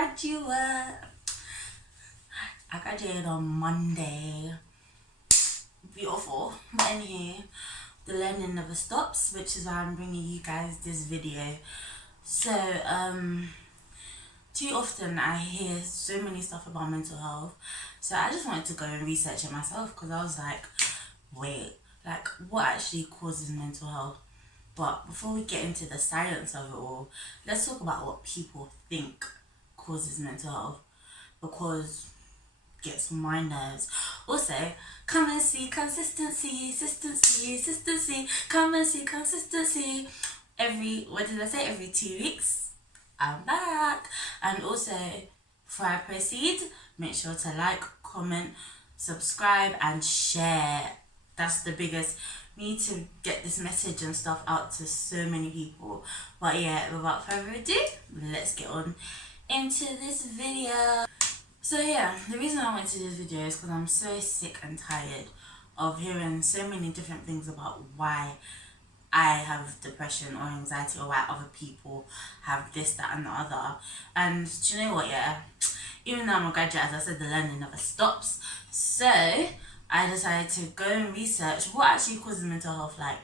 graduate. I graduated on Monday. Beautiful. But anyway, the learning never stops, which is why I'm bringing you guys this video. So, too often I hear so many stuff about mental health. So I just wanted to go and research it myself because I was like, wait, like what actually causes mental health? But before we get into the science of it all, let's talk about what people think causes mental health, because it gets on my nerves. Also, come and see consistency. Come and see consistency. Every 2 weeks, I'm back. And also, before I proceed, make sure to like, comment, subscribe, and share. That's the biggest. We need to get this message and stuff out to so many people. But yeah, without further ado, let's get on into this video. So yeah, the reason I went to this video is because I'm so sick and tired of hearing so many different things about why I have depression or anxiety, or why other people have this, that and the other. And do you know what, yeah, even though I'm a graduate, as I said, the learning never stops. So I decided to go and research what actually causes mental health. Like,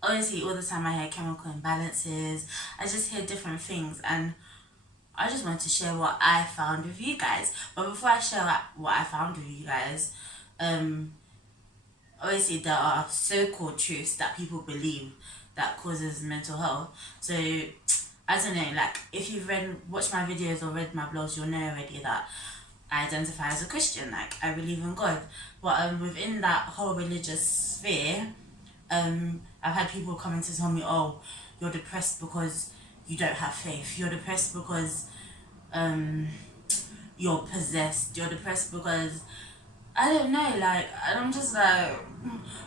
obviously all the time I hear chemical imbalances, I just hear different things, and I just wanted to share what I found with you guys. But before I share what I found with you guys, obviously there are so-called truths that people believe that causes mental health. So I don't know, like if you've watched my videos or read my blogs, you'll know already that I identify as a Christian. Like, I believe in God. But within that whole religious sphere, I've had people coming to tell me, oh, you're depressed because you don't have faith. You're depressed because you're possessed. You're depressed because I don't know, like, and I'm just like,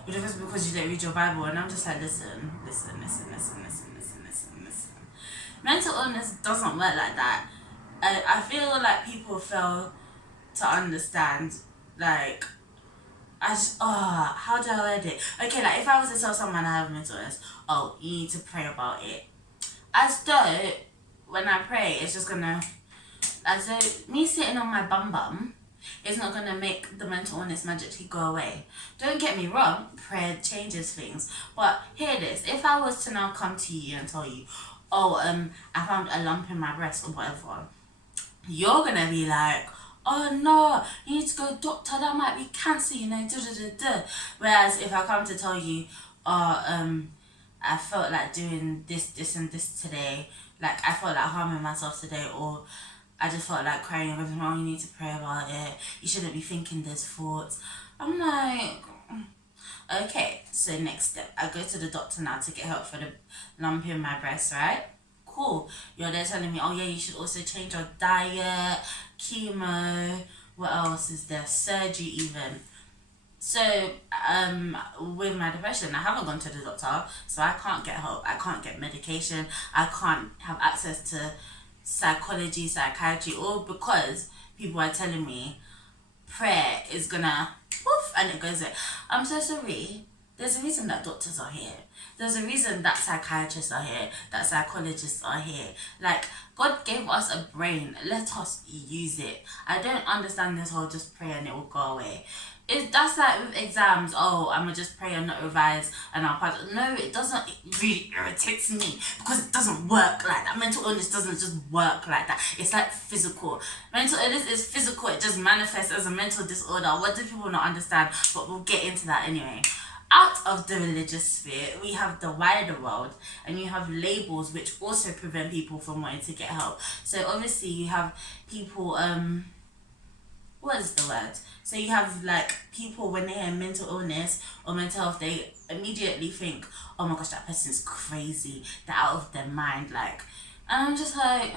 you're depressed because you don't read your Bible, and I'm just like, listen. Mental illness doesn't work like that. I feel like people fail to understand, like, how do I word it? Okay, like if I was to tell someone I have mental illness, oh, you need to pray about it. As though when I pray, it's just gonna, as though me sitting on my bum is not gonna make the mental illness magically go away. Don't get me wrong, prayer changes things. But hear this, if I was to now come to you and tell you, oh, I found a lump in my breast or whatever, you're gonna be like, oh no, you need to go doctor, that might be cancer, you know, Whereas if I come to tell you, oh, I felt like doing this and this today, like I felt like harming myself today, or I just felt like crying, and oh, you need to pray about it, you shouldn't be thinking those thoughts. I'm like, okay, so next step, I go to the doctor now to get help for the lump in my breast, right? Cool. You're there telling me, oh yeah, you should also change your diet, chemo, what else is there, surgery even. So with my depression, I haven't gone to the doctor, so I can't get help, I can't get medication, I can't have access to psychology, psychiatry, all because people are telling me prayer is gonna poof and it goes away. I'm so sorry. There's a reason that doctors are here. There's a reason that psychiatrists are here, that psychologists are here. Like, God gave us a brain. Let us use it. I don't understand this whole just pray and it will go away. That's like with exams. Oh, I'm gonna just pray and not revise and I'll pass. No, it doesn't. It really irritates me because it doesn't work like that. Mental illness doesn't just work like that. It's like physical. Mental illness is physical. It just manifests as a mental disorder. What do people not understand? But we'll get into that anyway. Out of the religious sphere, we have the wider world, and you have labels which also prevent people from wanting to get help. So obviously you have people, what is the word? So you have like people, when they hear mental illness or mental health, they immediately think, oh my gosh, that person's crazy, they're out of their mind, like, and I'm just like,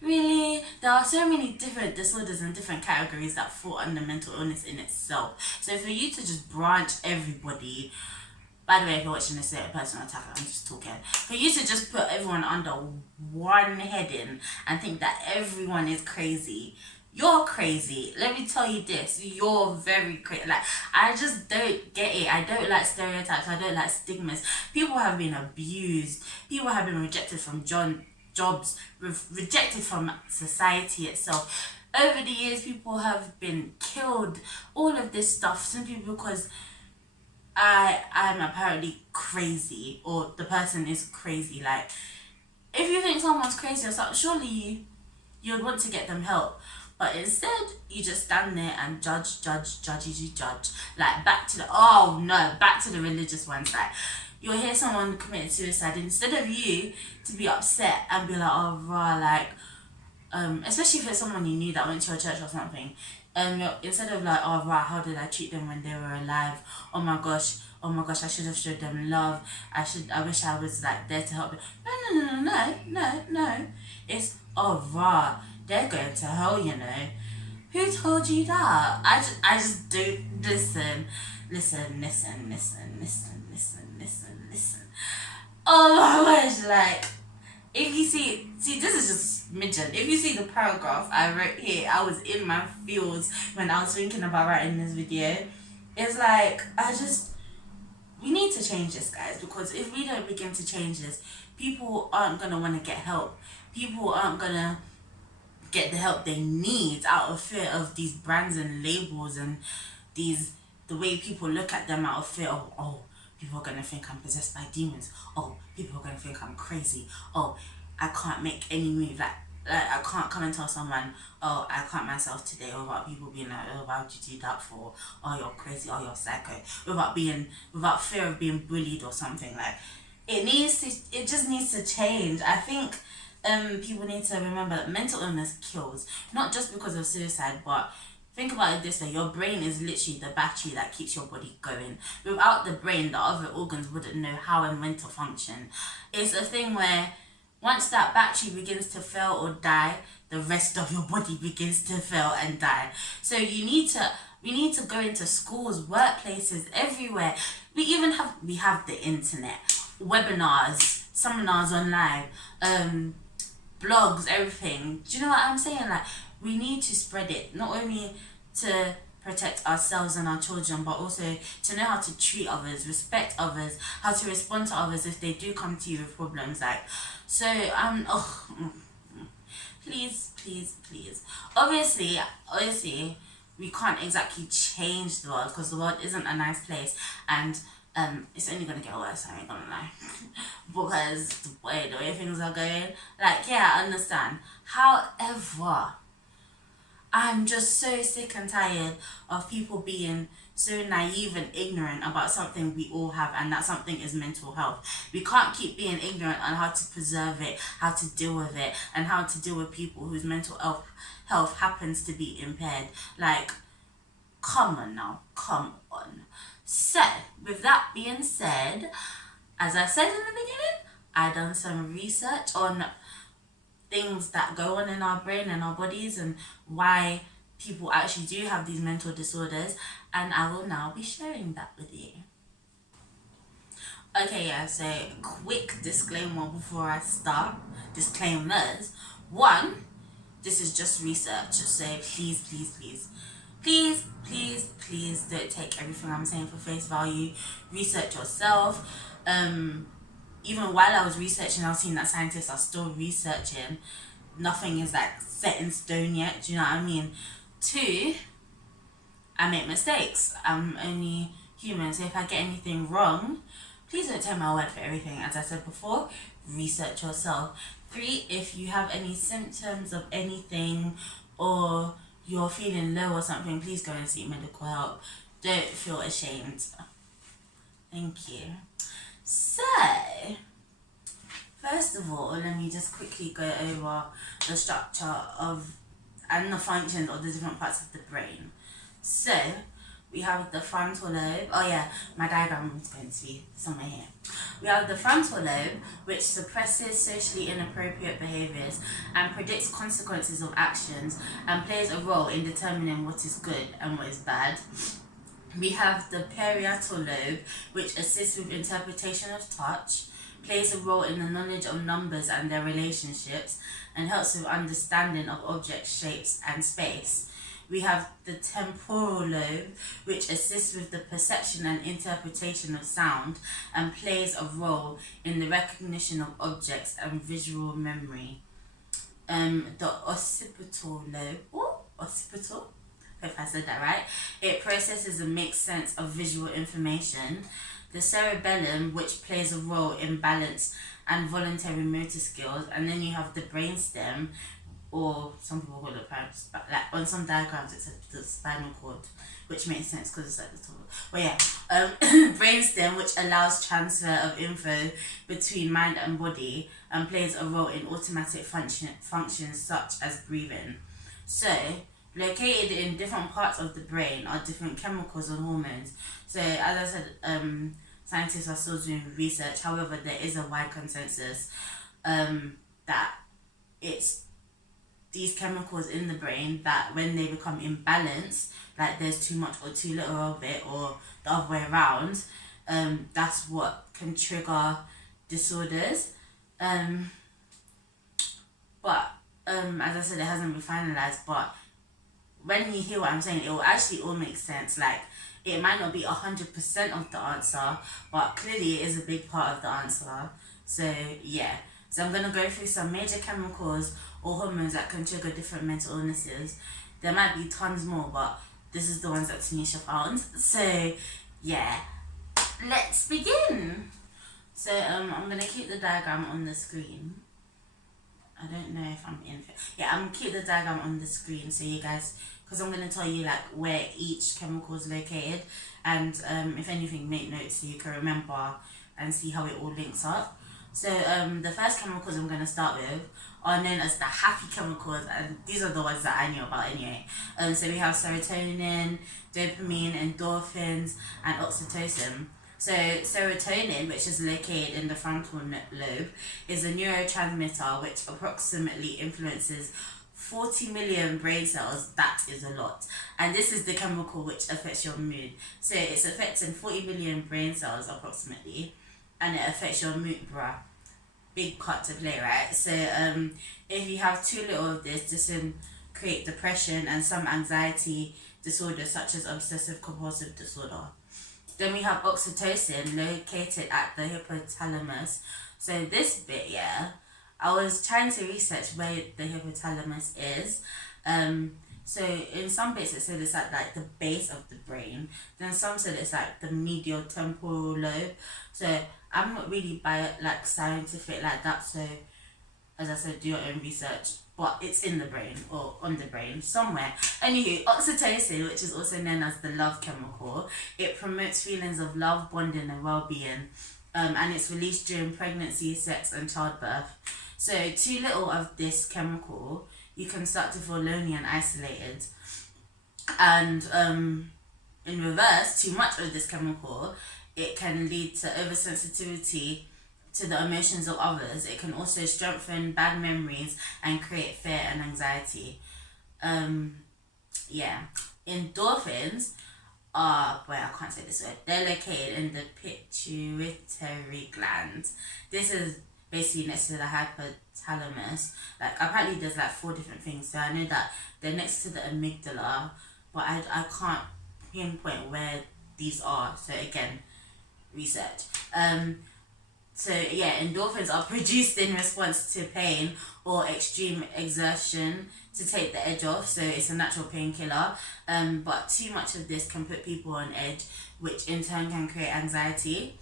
really? There are so many different disorders and different categories that fall under mental illness in itself. So for you to just branch everybody, by the way, if you're watching this a personal attack, I'm just talking. For you to just put everyone under one heading and think that everyone is crazy, you're crazy. Let me tell you this, you're very crazy. Like, I just don't get it. I don't like stereotypes. I don't like stigmas. People have been abused. People have been rejected from jobs, rejected from society itself. Over the years, people have been killed, all of this stuff, simply because I'm apparently crazy, or the person is crazy. Like, if you think someone's crazy or something, surely you'd want to get them help. But instead, you just stand there and judge. Like, back to the religious ones. Like, you'll hear someone committed suicide, instead of you to be upset and be like, oh, rah, like, especially if it's someone you knew that went to your church or something, instead of like, oh, rah, how did I treat them when they were alive? Oh my gosh, I should have showed them love. I wish I was like there to help them. No. It's, oh, rah, they're going to hell, you know. Who told you that? I just do. Listen. Oh my gosh, like, if you see, this is just midget. If you see the paragraph I wrote here, I was in my feels when I was thinking about writing this video. It's like, we need to change this, guys, because if we don't begin to change this, people aren't going to want to get help. People aren't going to get the help they need out of fear of these brands and labels and the way people look at them, out of fear of, oh, people are going to think I'm possessed by demons. Oh, people are going to think I'm crazy. Oh, I can't make any move. Like I can't come and tell someone, oh, I can't myself today, or about people being like, oh, why would you do that for? Oh, you're crazy, oh, you're psycho. Without fear of being bullied or something. Like, it just needs to change. I think people need to remember that mental illness kills, not just because of suicide, but think about it this way: your brain is literally the battery that keeps your body going. Without the brain, the other organs wouldn't know how and when to function. It's a thing where once that battery begins to fail or die, the rest of your body begins to fail and die. So we need to go into schools, workplaces, everywhere. We have the internet, webinars, seminars online, blogs, everything. Do you know what I'm saying? Like, we need to spread it, not only to protect ourselves and our children, but also to know how to treat others, respect others, how to respond to others if they do come to you with problems. Like, so please. Obviously, we can't exactly change the world, because the world isn't a nice place, and it's only gonna get worse, I ain't gonna lie. Because the way things are going, like, yeah, I understand. However, I'm just so sick and tired of people being so naive and ignorant about something we all have, and that something is mental health. We can't keep being ignorant on how to preserve it, how to deal with it, and how to deal with people whose mental health happens to be impaired. Like, come on. So, with that being said, as I said in the beginning, I done some research on things that go on in our brain and our bodies, and why people actually do have these mental disorders, and I will now be sharing that with you. Okay, yeah, so quick disclaimer before I start. Disclaimers. 1, this is just research, so please don't take everything I'm saying for face value. Research yourself. Even while I was researching, I was seeing that scientists are still researching. Nothing is like set in stone yet. Do you know what I mean? 2, I make mistakes. I'm only human, so if I get anything wrong, please don't take my word for everything. As I said before, research yourself. 3, if you have any symptoms of anything, or you're feeling low or something, please go and seek medical help. Don't feel ashamed. Thank you. So, first of all, let me just quickly go over the structure of and the functions of the different parts of the brain. So, we have the frontal lobe. Oh yeah, my diagram is going to be somewhere here. We have the frontal lobe, which suppresses socially inappropriate behaviours and predicts consequences of actions, and plays a role in determining what is good and what is bad. We have the parietal lobe, which assists with interpretation of touch, plays a role in the knowledge of numbers and their relationships, and helps with understanding of objects, shapes, and space. we have the temporal lobe, which assists with the perception and interpretation of sound and plays a role in the recognition of objects and visual memory. The occipital lobe, occipital, if I said that right, it processes and makes sense of visual information. The cerebellum, which plays a role in balance and voluntary motor skills, and then you have the brainstem, or some people call it like on some diagrams it's the spinal cord, which makes sense because it's like the top. But yeah, brainstem, which allows transfer of info between mind and body and plays a role in automatic functions such as breathing. So, located in different parts of the brain are different chemicals and hormones. So, as I said, scientists are still doing research. However, there is a wide consensus that it's these chemicals in the brain that when they become imbalanced, like there's too much or too little of it, or the other way around, that's what can trigger disorders. But as I said, it hasn't been finalized. But when you hear what I'm saying, it will actually all make sense. Like, it might not be 100% of the answer, but clearly it is a big part of the answer. So yeah. So I'm gonna go through some major chemicals or hormones that can trigger different mental illnesses. There might be tons more, but this is the ones that Tanisha found. So yeah, let's begin. So I'm gonna keep the diagram on the screen. I don't know if I'm in. Yeah, I'm gonna keep the diagram on the screen so you guys, because I'm gonna tell you like where each chemical is located, and if anything, make notes so you can remember and see how it all links up. So the first chemicals I'm going to start with are known as the happy chemicals, and these are the ones that I knew about anyway. So we have serotonin, dopamine, endorphins, and oxytocin. So serotonin, which is located in the frontal lobe, is a neurotransmitter which approximately influences 40 million brain cells. That is a lot. And this is the chemical which affects your mood. So it's affecting 40 million brain cells approximately, and it affects your mood, bruh. Big part to play, right? So if you have too little of this can create depression and some anxiety disorders such as obsessive compulsive disorder. Then we have oxytocin, located at the hypothalamus. So this bit, yeah, I was trying to research where the hypothalamus is. So in some bits it said it's at like the base of the brain. Then some said it's like the medial temporal lobe. So I'm not really scientific like that. So as I said, do your own research. But it's in the brain or on the brain somewhere. Anywho, oxytocin, which is also known as the love chemical, it promotes feelings of love, bonding, and well-being. And it's released during pregnancy, sex, and childbirth. So too little of this chemical, you can start to feel lonely and isolated. And in reverse, too much of this chemical, it can lead to oversensitivity to the emotions of others. It can also strengthen bad memories and create fear and anxiety. Yeah. Endorphins are, I can't say this word. They're located in the pituitary gland. This is basically next to the hypothalamus. Like, apparently there's like 4 different things. So I know that they're next to the amygdala, but I can't pinpoint where these are. So again, research. So yeah, endorphins are produced in response to pain or extreme exertion to take the edge off. So it's a natural painkiller. But too much of this can put people on edge, which in turn can create anxiety.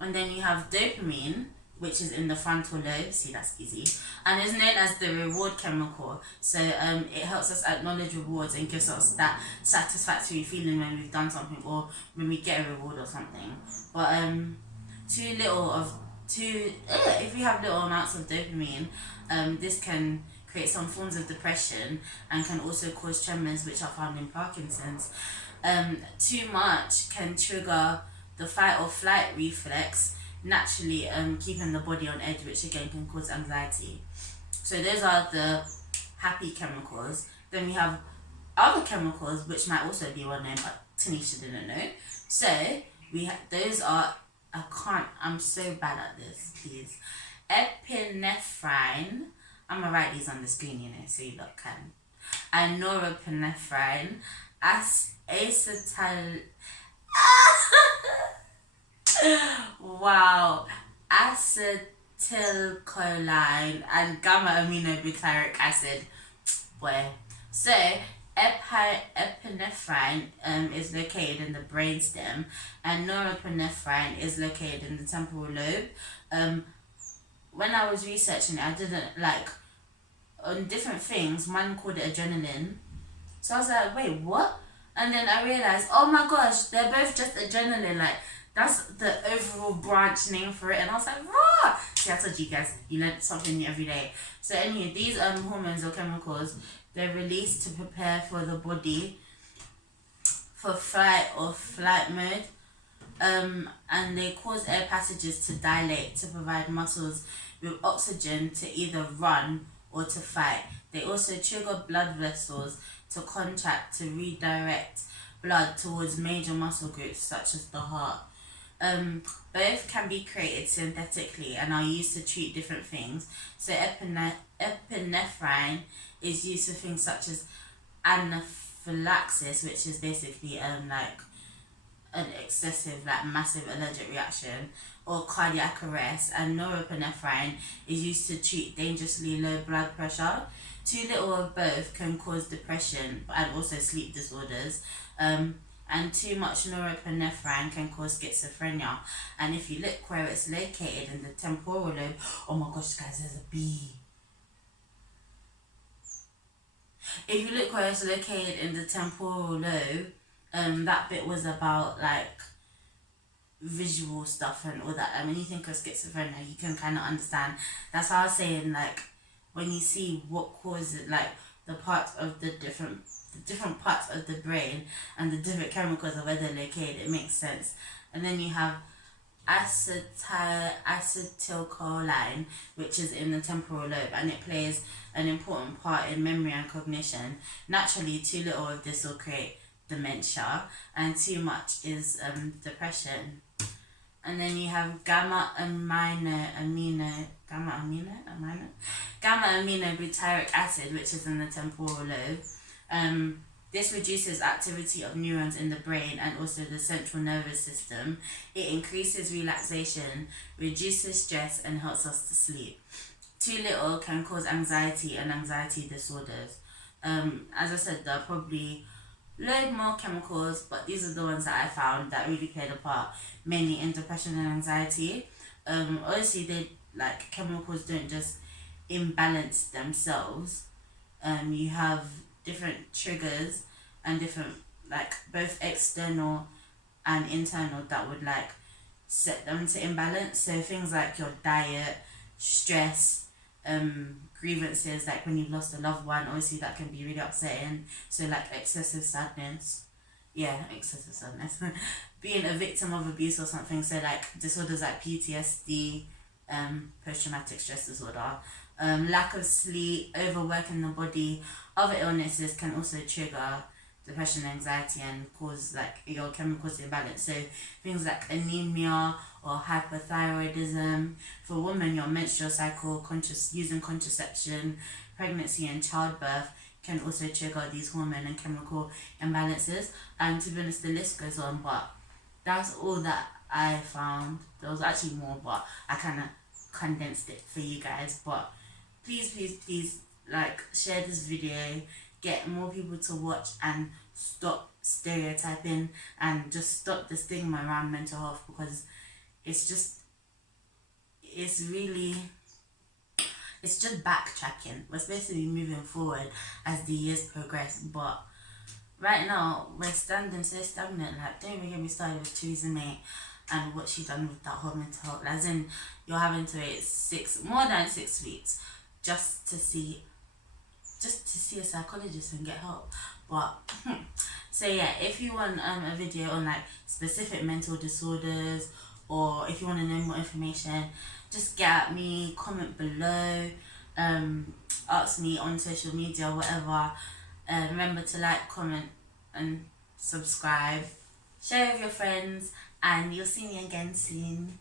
And then you have dopamine, which is in the frontal lobe. See, that's easy. And is known as the reward chemical. So it helps us acknowledge rewards and gives us that satisfactory feeling when we've done something or when we get a reward or something. But if you have little amounts of dopamine, this can create some forms of depression and can also cause tremors, which are found in Parkinson's. Too much can trigger the fight or flight reflex, naturally keeping the body on edge, which again can cause anxiety. So those are the happy chemicals. Then we have other chemicals which might also be well known, but Tanisha didn't know. So those are, I'm so bad at this, please. Epinephrine, I'm gonna write these on the screen, so you lot can. and norepinephrine, acetyl wow, acetylcholine, and gamma aminobutyric acid. Boy. So epinephrine is located in the brainstem, and norepinephrine is located in the temporal lobe. When I was researching it, I didn't like on different things. Man called it adrenaline, so I was like, wait, what? And then I realized, oh my gosh, they're both just adrenaline. Like that's the overall branch name for it. And I was like, raw. See, I told you guys, you learn something new every day. So anyway, these hormones or chemicals, they're released to prepare for the body for fight or flight mode. And they cause air passages to dilate to provide muscles with oxygen to either run or to fight. They also trigger blood vessels to contract to redirect blood towards major muscle groups such as the heart. Both can be created synthetically and are used to treat different things. So epinephrine is used for things such as anaphylaxis, which is basically like an excessive, like massive allergic reaction, or cardiac arrest, and norepinephrine is used to treat dangerously low blood pressure. Too little of both can cause depression and also sleep disorders. And too much norepinephrine can cause schizophrenia. And if you look where it's located in the temporal lobe, oh my gosh, guys, there's a bee. If you look where it's located in the temporal lobe, that bit was about like visual stuff and all that. And when you think of schizophrenia, you can kind of understand. That's how I was saying, like, when you see what causes, like, the parts of the different parts of the brain and the different chemicals of where they're located, it makes sense. And then you have acetylcholine, which is in the temporal lobe, and it plays an important part in memory and cognition. Naturally, too little of this will create dementia, and too much is depression. And then you have gamma aminobutyric acid, which is in the temporal lobe. This reduces activity of neurons in the brain and also the central nervous system. It increases relaxation, reduces stress, and helps us to sleep. Too little can cause anxiety and anxiety disorders. As I said, there are probably load more chemicals, but these are the ones that I found that really played a part, mainly in depression and anxiety. Obviously, they like chemicals don't just imbalance themselves. You have different triggers and different, like, both external and internal that would like set them to imbalance. So things like your diet, stress, grievances, like when you've lost a loved one, obviously that can be really upsetting. So like excessive sadness, being a victim of abuse or something. So like disorders like PTSD, post-traumatic stress disorder, lack of sleep, overworking the body. Other illnesses can also trigger depression, anxiety, and cause like your chemicals imbalance. So things like anemia or hypothyroidism. For women, your menstrual cycle, using contraception, pregnancy, and childbirth can also trigger these hormone and chemical imbalances. And to be honest, the list goes on, but that's all that I found. There was actually more, but I kind of condensed it for you guys. But please, like, share this video, get more people to watch, and stop stereotyping and just stop the stigma around mental health, because it's just backtracking. We're supposed to be moving forward as the years progress, but right now we're standing so stagnant. Like, don't even get me started with Theresa May and what she done with that whole mental health. As in, you're having to wait more than 6 weeks just to see a psychologist and get help. But so yeah, if you want a video on like specific mental disorders, or if you want to know more information, just get at me, comment below, ask me on social media, whatever. Remember to like, comment, and subscribe, share with your friends, and you'll see me again soon.